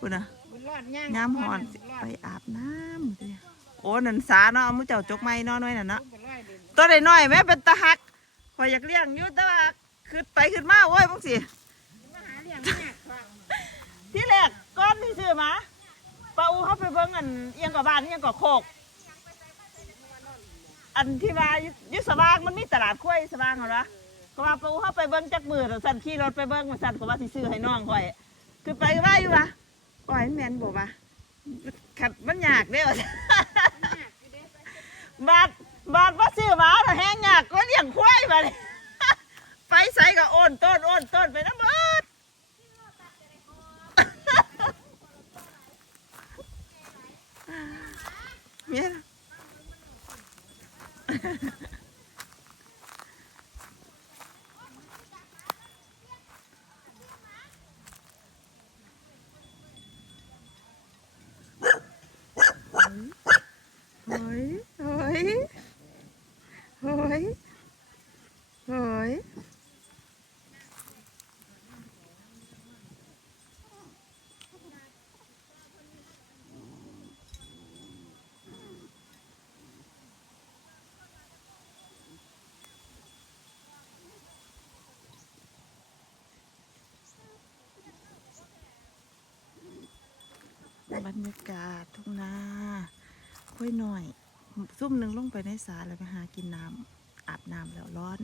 คุณนะน้ำหอนไปอาบน้ำสิโอ้นันสาเนาะมือเจ้าจกไม้นอนไว้น่ะเนาะตัวใดน้อยแม่เป็นตาหักคอยอยากเลี้ยงอยู่แต่ว่าขึ้นไปขึ้นมาโอ้ยมึงสิที่แรกก้อนที่ซื้อมาป้าอูเขาไปเบิ่งอันเอียงกับบ้านเอียงกับโคกอันที่ว่ายุสว่างมันมีตลาดคุ้ยสว่างเหรอก็ว่าป้าอูเขาไปเบิ่งจักมือแต่สั่นขี่รถไปเบิ่งมาสั่นก็ว่าสิซื้อให้น้องคอยคือไปว่าอยู่วะปล่อยแมนบอกว่าขัดมันยากเด้อ บาดว่าซื้อหมาแต่แห้งยากก็เลี้ยงควายมาเลย ไปใส่กับโอนต้นไปน้ำเบิด เมียเฮ้ยเฮ้ยเฮ้ยเฮ้ยบรรยากาศทุ่งนาค่อยหน่อยซุ่มหนึ่งลงไปในสาแล้วไปหากินน้ำอาบน้ำแล้วร้อน